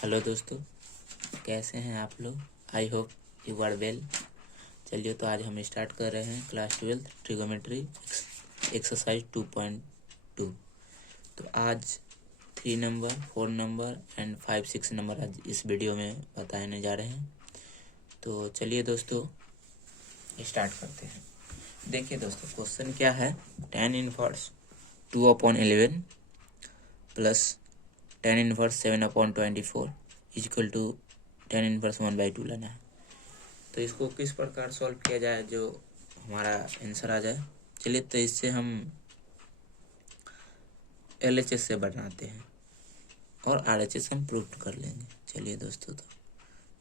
Hello दोस्तों, कैसे हैं आप लोग। I hope you are well. चलिए तो आज हम स्टार्ट कर रहे हैं क्लास 12 ट्रिगोमेट्री एक्सरसाइज 2.2। तो आज 3 नंबर 4 नंबर एंड 5-6 नंबर आज इस वीडियो में बताने जा रहे हैं। तो चलिए दोस्तों स्टार्ट करते हैं। देखिए दोस्तों, क्वेश्चन क्या है। tan inverse 2/11 plus tan inverse 7/24 equal to tan inverse 1/2 लेना है। तो इसको किस प्रकार सॉल्व किया जाए जो हमारा आंसर आ जाए। चलिए तो इससे हम LHS से बनाते हैं और RHS हम प्रूव कर लेंगे। चलिए दोस्तों, तो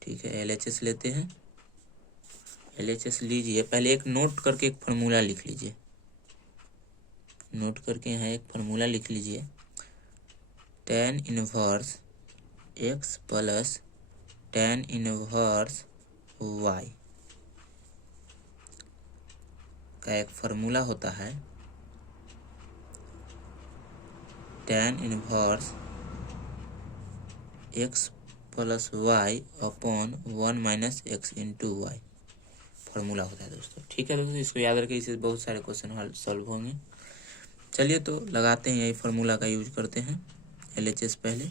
ठीक है, LHS लेते हैं। LHS लीजिए, पहले एक नोट करके एक फार्मूला लिख लीजिए। नोट करके यहाँ एक फार्मूला लिख लीजिए। tan inverse x plus tan inverse y का एक फार्मूला होता है। tan inverse x plus y upon 1 minus x into y formula होता है दोस्तों। ठीक है दोस्तों, इसको याद रखिए, इससे बहुत सारे क्वेश्चन हल सॉल्व होंगे। चलिए तो लगाते हैं, यही फार्मूला का यूज करते हैं। LHS पहले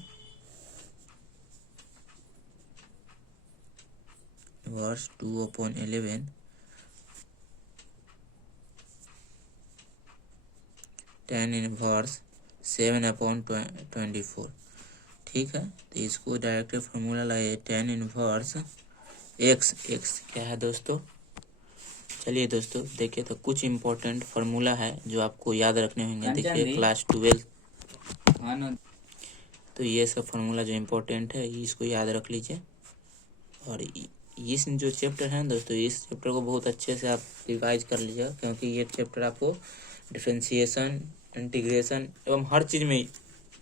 इनवर्स 2/11 tan इनवर्स 7/24। ठीक है, तो इसको डायरेक्ट फार्मूला लगाए। tan इनवर्स x क्या है दोस्तों। चलिए दोस्तों देखिए, तो कुछ इम्पोर्टेंट फार्मूला है जो आपको याद रखने होंगे। देखिए क्लास 12 तो ये सब फार्मूला जो इम्पोर्टेंट है इसको याद रख लीजिए। और इस जो चैप्टर है दोस्तों, इस चैप्टर को बहुत अच्छे से आप रिवाइज कर लीजिएगा, क्योंकि ये चैप्टर आपको डिफरेंशिएशन, इंटीग्रेशन एवं हर चीज़ में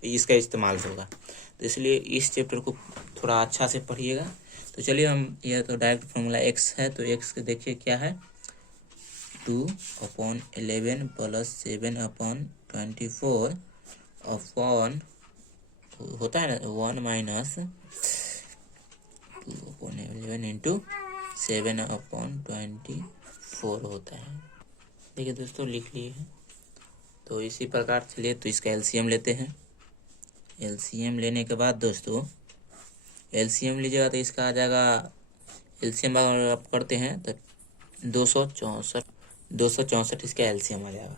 इसका इस्तेमाल होगा। तो इसलिए इस चैप्टर को थोड़ा अच्छा से पढ़िएगा। तो चलिए हम, यह तो डायरेक्ट फार्मूला x है, तो x के देखिए क्या है। 2/11 प्लस 7/24 अपॉन होता है ना 1 माइनस 2/11 इंटू 7/24 होता है। देखिए दोस्तों लिख लिए हैं। तो इसी प्रकार चलिए तो इसका LCM लेते हैं। LCM लेने के बाद दोस्तों, LCM लीजिएगा तो इसका आ जाएगा। LCM आप करते हैं तो 264 इसका LCM आ जाएगा।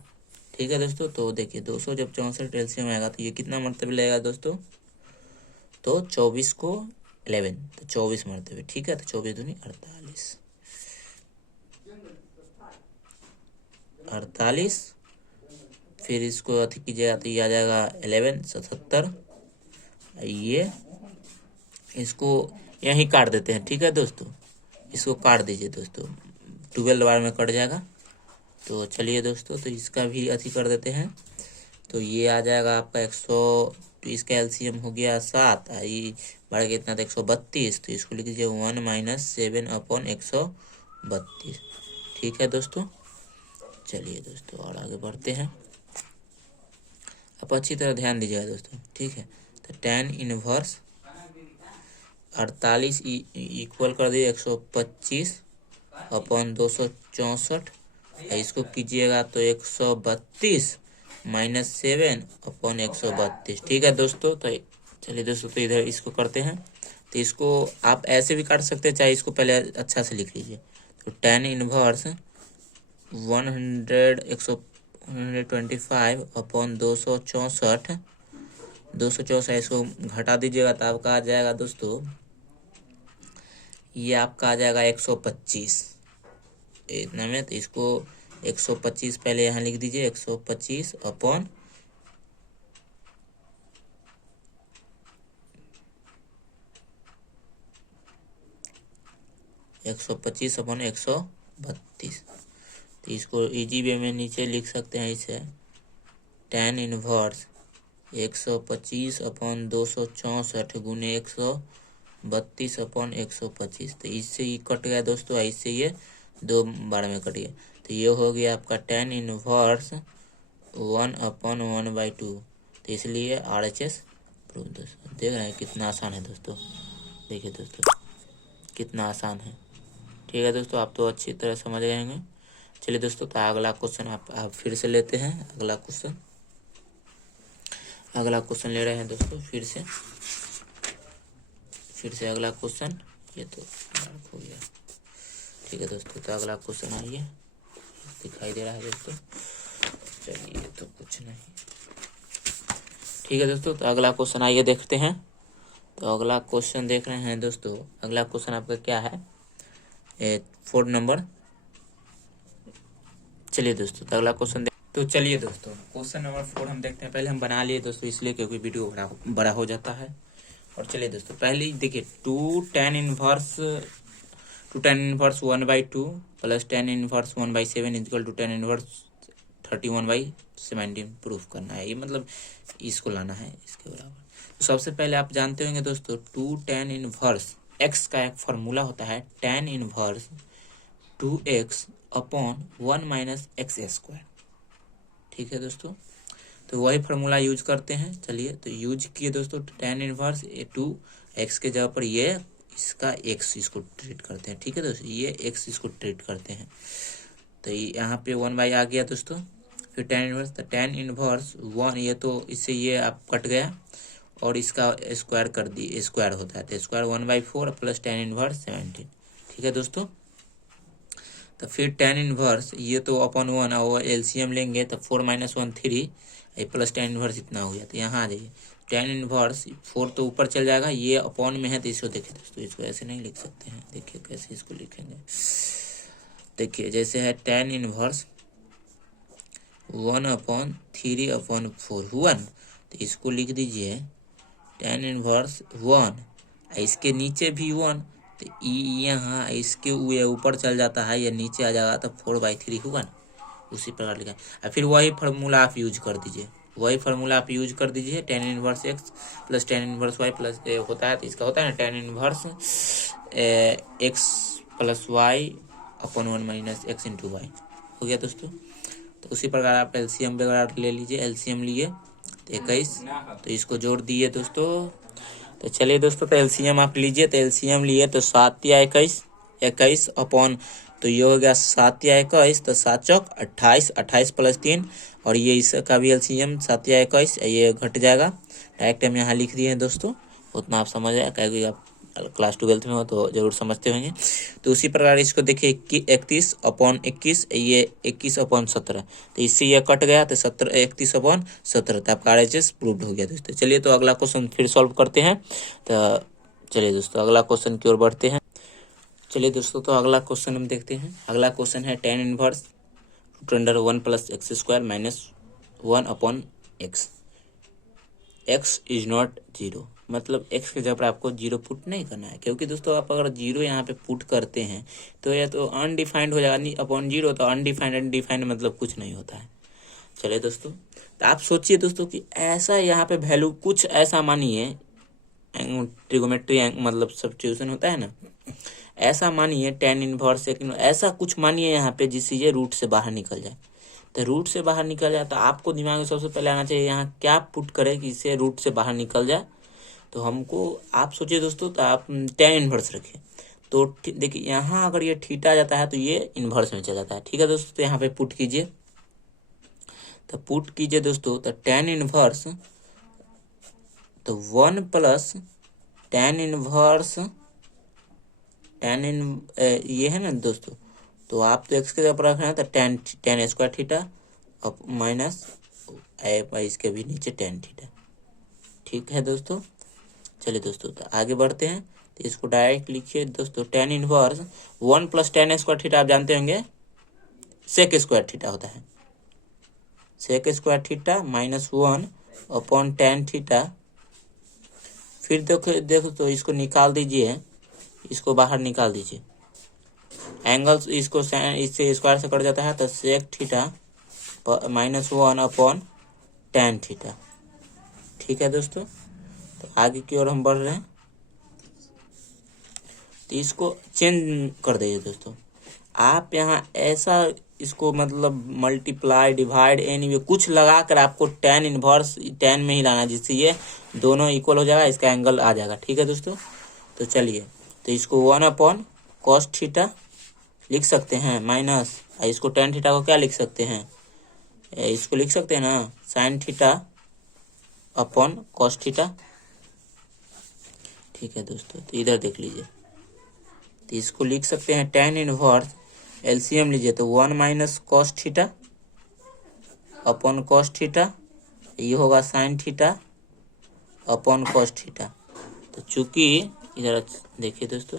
ठीक है दोस्तों, तो देखिए 200 जब 64 LCM आएगा तो ये कितना मरतबे लगेगा दोस्तों। तो 24 को 11 तो 24 मरतबे। ठीक है, तो 24 दूनी 48। फिर इसको अति कीजिएगा तो ये आ जाएगा 11 77। ये इसको यहीं काट देते हैं। ठीक है दोस्तों, इसको काट दीजिए दोस्तों, 12 बार में कट जाएगा। तो चलिए दोस्तों, तो इसका भी अति कर देते हैं। तो ये आ जाएगा आपका 100। तो इसका LCM हो गया 7, आई बढ़ गया इतना तो 132। तो इसको लिख दीजिए 1 माइनस 7/132। ठीक है दोस्तों, चलिए दोस्तों और आगे बढ़ते हैं। आप अच्छी तरह ध्यान दीजिएगा दोस्तों। ठीक है, तो tan इनवर्स 48 इक्वल कर दिए 125/264। इसको कीजिएगा तो 132 माइनस 7/132। ठीक है दोस्तों, तो चलिए दोस्तों, तो इधर इसको करते हैं। तो इसको आप ऐसे भी काट सकते हैं, चाहे इसको पहले अच्छा से लिख लीजिए। तो tan इनवर्स 125/264 264 इसको घटा दीजिएगा तो आपका आ जाएगा दोस्तों, ये आपका आ जाएगा 125 इतना में। तो इसको 125 पहले यहाँ लिख दीजिए। 125 अपॉन 132। तो इसको इजी वे में नीचे लिख सकते हैं इसे। tan इनवर्स 125/264 गुने 132/125। तो इससे ये कट गया दोस्तों, इससे ये 2 बार में कट गया। तो ये हो गया आपका tan इनवर्स 1/1/2। तो इसलिए RHS प्रूफ दोस्तों देख रहे हैं कितना आसान है दोस्तों। देखिए दोस्तों कितना आसान है। ठीक है दोस्तों, आप तो अच्छी तरह समझ गए होंगे। चलिए दोस्तों, तो अगला क्वेश्चन आप फिर से लेते हैं। अगला क्वेश्चन ले रहे हैं दोस्तों फिर से अगला क्वेश्चन। ये तो डार्क हो गया। ठीक है दोस्तों, तो अगला क्वेश्चन आइए, दिखाई दे रहा है दोस्तों। चलिए तो कुछ नहीं। ठीक है दोस्तों, तो अगला क्वेश्चन आइए देखते हैं। तो अगला क्वेश्चन देख रहे हैं दोस्तों। अगला क्वेश्चन आपका क्या है? 4 नंबर। चलिए दोस्तों, तो अगला क्वेश्चन तो चलिए दोस्तों, क्वेश्चन नंबर 4 हम देखते हैं। पहले हम बना लिए दोस्तों, इसलिए क्योंकि वीडियो बड़ा हो जाता है। और चलिए दोस्तों, पहले देखिए 2 tan inverse 1/2 plus tan inverse 1/7 equal to tan inverse 31/17 proof करना है। ये मतलब इसको लाना है इसके बराबर। तो सबसे पहले आप जानते होंगे दोस्तों 2 tan इनवर्स x का एक फॉर्मूला होता है tan inverse 2x upon 1 minus x square. ठीक है दोस्तों, तो वही फार्मूला यूज करते हैं। चलिए तो यूज किए दोस्तों, tan इनवर्स 2x के जगह पर ये इसका x इसको ट्रीट करते हैं। ठीक है दोस्तों, ये x इसको ट्रीट करते हैं। तो यहाँ पे 1 आ गया दोस्तों। फिर tan इनवर्स, तो tan इनवर्स 1, ये तो इससे ये आप कट गया और इसका स्क्वायर कर दी, स्क्वायर होता है तो स्क्वायर 1/4 प्लस tan इनवर्स 17। ठीक है दोस्तों, तो फिर tan इनवर्स ये तो अपॉन 1 और एलसीएम लेंगे तो 4 - 1 3 प्लस tan इनवर्स इतना हो गया। तो यहाँ आ जाइए, tan इनवर्स 4 तो ऊपर चल जाएगा, ये अपॉन में है तो इसको देखिए दोस्तों, इसको ऐसे नहीं लिख सकते हैं। देखिए कैसे इसको लिखेंगे। देखिए जैसे है tan इनवर्स 1/3/4 हुआ न, तो इसको लिख दीजिए tan इनवर्स 1, इसके नीचे भी 1, तो यहाँ इसके ऊपर चल जाता है, या नीचे आ जाएगा तो 4/3 हुआ ना, उसी प्रकार लिखा है। और फिर वही फार्मूला आप यूज कर दीजिए, tan inverse x plus tan inverse y plus होता है, तो इसका होता है ना tan inverse x plus y upon 1 minus x into y. हो गया दोस्तों। तो उसी प्रकार आप एलसीएम वगैरह ले लीजिए। एलसीएम लिए तो 21, तो इसको जोड़ दिए दोस्तों। तो चलिए दोस्तों, तो एलसीएम आप लीजिए। तो एलसीएम लिए तो 7 या 21 अपॉन, तो ये हो गया 7 या 21, तो 7 चौक 28, 28 प्लस 3, और ये इसका भी एलसीएम 7 या 21, ये घट जाएगा। डायरेक्ट हम यहाँ लिख दिए हैं दोस्तों, उतना आप समझ आए, क्योंकि आप क्लास 12 में हो तो जरूर समझते होंगे। तो उसी प्रकार इसको देखिए 31 अपॉन 21, ये 21 अपॉन 17, तो इससे ये कट गया तो 31 अपॉन 17, तो आपका RHS प्रूव्ड हो गया दोस्तों। चलिए तो अगला क्वेश्चन फिर सॉल्व करते हैं। तो चलिए दोस्तों, अगला क्वेश्चन की ओर बढ़ते हैं। चलिए दोस्तों, तो अगला क्वेश्चन हम देखते हैं। अगला क्वेश्चन है tan inverse √1 plus x square minus 1 upon x is not 0। मतलब x के जगह पर आपको 0 पुट नहीं करना है, क्योंकि दोस्तों आप अगर 0 यहाँ पे पुट करते हैं तो यह तो अनडिफाइंड हो जाएगा। अपॉन 0 तो अनडिफाइंड मतलब कुछ नहीं होता है। चलिए दोस्तों, तो आप सोचिए दोस्तों कि ऐसा यहाँ पे वैल्यू कुछ ऐसा मानिए, ट्रिगोमेट्री मतलब सब्स्टिट्यूशन होता है ना, ऐसा मानिए tan इनवर्स ऐसा कुछ मानिए यहाँ पे जिससे ये रूट से बाहर निकल जाए। तो रूट से बाहर निकल जाए तो आपको दिमाग में सबसे पहले आना चाहिए यहाँ क्या पुट करे कि इससे रूट से बाहर निकल जाए। तो हमको आप सोचिए दोस्तों, तो आप tan इनवर्स रखें, तो देखिए यहाँ अगर ये थीटा आ जाता है तो ये इन्वर्स में चला जाता है। ठीक है दोस्तों, तो यहाँ पे पुट कीजिए। तो पुट कीजिए दोस्तों, तो tan इनवर्स, तो 1 प्लस tan इनवर्स ये है ना दोस्तों, तो आप तो x के जगह पर रख रहे हैं तो tan स्क्वायर थीटा अब माइनस इसके भी नीचे tan थीटा। ठीक है दोस्तों। चलिए दोस्तों, तो आगे बढ़ते हैं। तो इसको डायरेक्ट लिखिए दोस्तों, tan inverse 1 plus tan square theta आप जानते होंगे सेक स्क्वायर थीटा होता है, sec square theta minus 1 upon tan theta. फिर देखो तो इसको निकाल दीजिए, इसको बाहर निकाल दीजिए। एंगल्स इसको इससे स्क्वायर से कट जाता है, तो sec theta minus 1 upon tan theta. ठीक है दोस्तों, तो आगे की ओर हम बढ़ रहे हैं। तो इसको चेंज कर दीजिए दोस्तों। आप यहाँ ऐसा इसको मतलब मल्टीप्लाई डिवाइड एनीवे कुछ लगा कर आपको tan इनवर्स tan में ही लाना, जिससे ये दोनों इक्वल हो जाएगा, इसका एंगल आ जाएगा। ठीक है दोस्तों, तो चलिए, तो इसको 1/cos थीटा लिख सकते हैं माइनस, इसको tan थीटा को क्या लिख सकते हैं, इसको लिख सकते हैं ना sin theta upon cos theta. ठीक है दोस्तों, तो इधर देख लीजिए, तो इसको लिख सकते हैं tan इनवर्स, एलसीएम लीजिए तो 1 - cos theta upon cos theta, ये होगा sin theta upon cos theta. तो चूंकि इधर देखिए दोस्तों,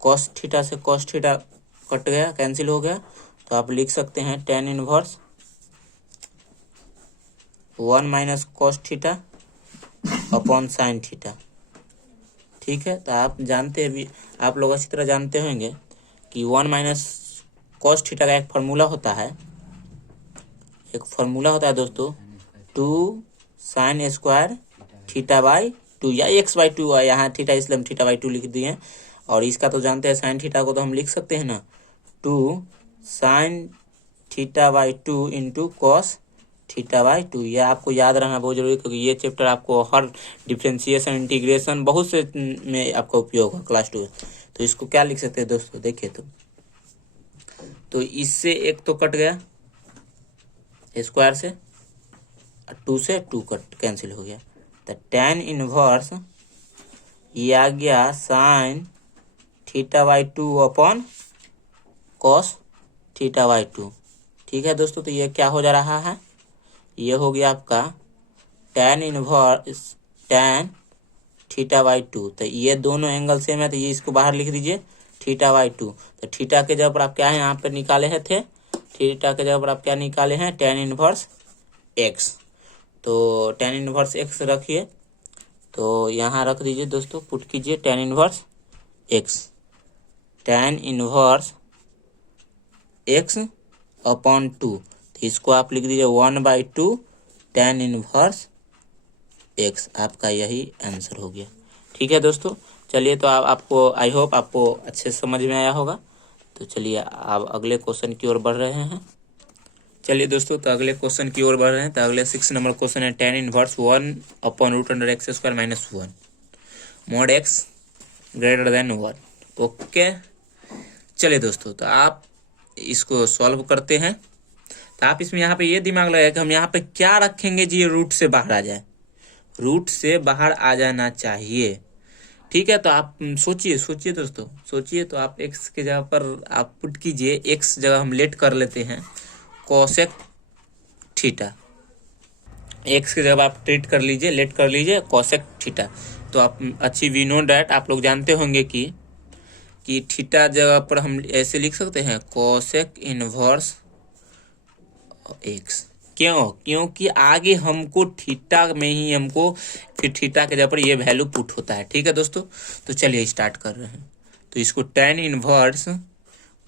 cos थीटा से cos थीटा कट गया, कैंसिल हो गया, तो आप लिख सकते हैं tan inverse 1 - cos theta upon sin theta. ठीक है, तो आप जानते हैं भी, आप लोग अच्छी तरह जानते होंगे कि 1 - cos थीटा का एक फार्मूला होता है, दोस्तों 2 sin स्क्वायर थीटा बाई 2 या x/2 है, यहाँ थीटा इसलिए हम थीटा/2 लिख दिए। और इसका तो जानते हैं sin थीटा को तो हम लिख सकते हैं ना 2 sin θ/2 इंटू cos θ/2। ये आपको याद रहना बहुत जरूरी है, क्योंकि ये चैप्टर आपको हर डिफरेंशिएशन इंटीग्रेशन बहुत से में आपका उपयोग होगा क्लास 2। तो इसको क्या लिख सकते हैं दोस्तों, देखिए तो इससे एक तो कट गया स्क्वायर से, 2 से 2 कट कैंसिल हो गया, तो tan इनवर्स ये आ गया sin θ/2 अपॉन cos θ/2। ठीक है दोस्तों, तो ये क्या हो जा रहा है, ये हो गया आपका tan इनवर्स tan θ/2। तो ये दोनों एंगल सेम है, तो ये इसको बाहर लिख दीजिए θ/2। तो थीटा के जगह पर आप क्या है यहाँ पर निकाले हैं थे, थीटा के जगह पर आप क्या निकाले हैं tan इनवर्स x। तो tan इनवर्स x रखिए, तो यहाँ रख दीजिए दोस्तों, पुट कीजिए tan inverse x, tan inverse x upon 2। तो इसको आप लिख दीजिए 1/2 tan इनवर्स x। आपका यही आंसर हो गया। ठीक है दोस्तों, चलिए, तो आपको आई होप आपको अच्छे से समझ में आया होगा। तो चलिए आप अगले क्वेश्चन की ओर बढ़ रहे हैं। चलिए दोस्तों, तो अगले क्वेश्चन की ओर बढ़ रहे हैं। तो अगले 6 नंबर क्वेश्चन है tan inverse 1/√x² - 1 mod x greater than 1। Okay, चलिए दोस्तों, तो आप इसको सॉल्व करते हैं। तो आप इसमें यहाँ पे ये दिमाग लगाए कि हम यहाँ पे क्या रखेंगे जी, ये रूट से बाहर आ जाए, रूट से बाहर आ जाना चाहिए। ठीक है, तो आप सोचिए दोस्तों, सोचिए। तो आप x के जगह पर आप पुट कीजिए, x जगह हम लेट कर लेते हैं कोसेक थीटा, x के जगह आप ट्रीट कर लीजिए, लेट कर लीजिए कोसेक थीटा। तो आप अच्छी वी नो डैट, आप लोग जानते होंगे कि थीटा जगह पर हम ऐसे लिख सकते हैं कोसेक इनवर्स x। क्योंकि आगे हमको थीटा में ही हमको फिर थीटा के जगह पर ये वैल्यू पुट होता है। ठीक है दोस्तों, तो चलिए स्टार्ट कर रहे हैं। तो इसको tan इनवर्स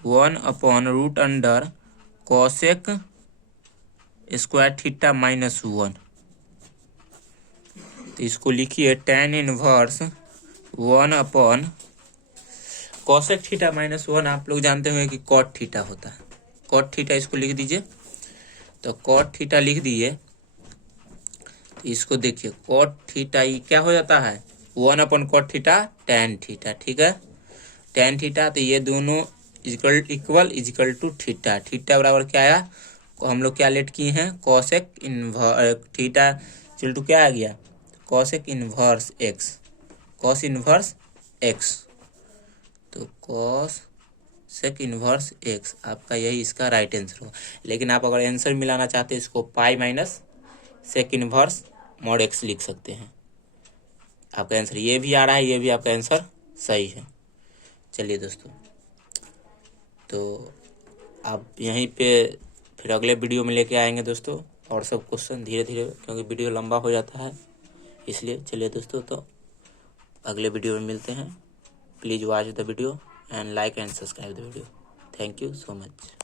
1/√अंडर कोसेक स्क्वायर थीटा माइनस 1। तो इसको लिखिए tan inverse 1/ cosec theta minus 1। आप लोग जानते होंगे कि कॉट थीटा होता है, कॉट थीटा, इसको लिख दीजिए। तो कॉट थीटा लिख दिए, तो इसको देखिए कॉट थीटा ये क्या हो जाता है 1/cot थीटा tan थीटा। ठीक है, tan थीटा, तो ये दोनों इक्वल टू थीटा। थीटा बराबर क्या आया, हम लोग क्या लेट किए हैं cosec inverse theta equal to क्या आ गया cosec inverse x, cos inverse x। तो कोसेक इनवर्स x आपका यही इसका राइट आंसर होगा। लेकिन आप अगर आंसर मिलाना चाहते हैं इसको pi minus sec inverse mod x लिख सकते हैं। आपका आंसर ये भी आ रहा है, ये भी आपका आंसर सही है। चलिए दोस्तों, तो आप यहीं पे फिर अगले वीडियो में लेके आएंगे दोस्तों, और सब क्वेश्चन धीरे धीरे, क्योंकि वीडियो लंबा हो जाता है इसलिए। चलिए दोस्तों, तो अगले वीडियो में मिलते हैं। Please watch the video and like and subscribe the video. Thank you so much.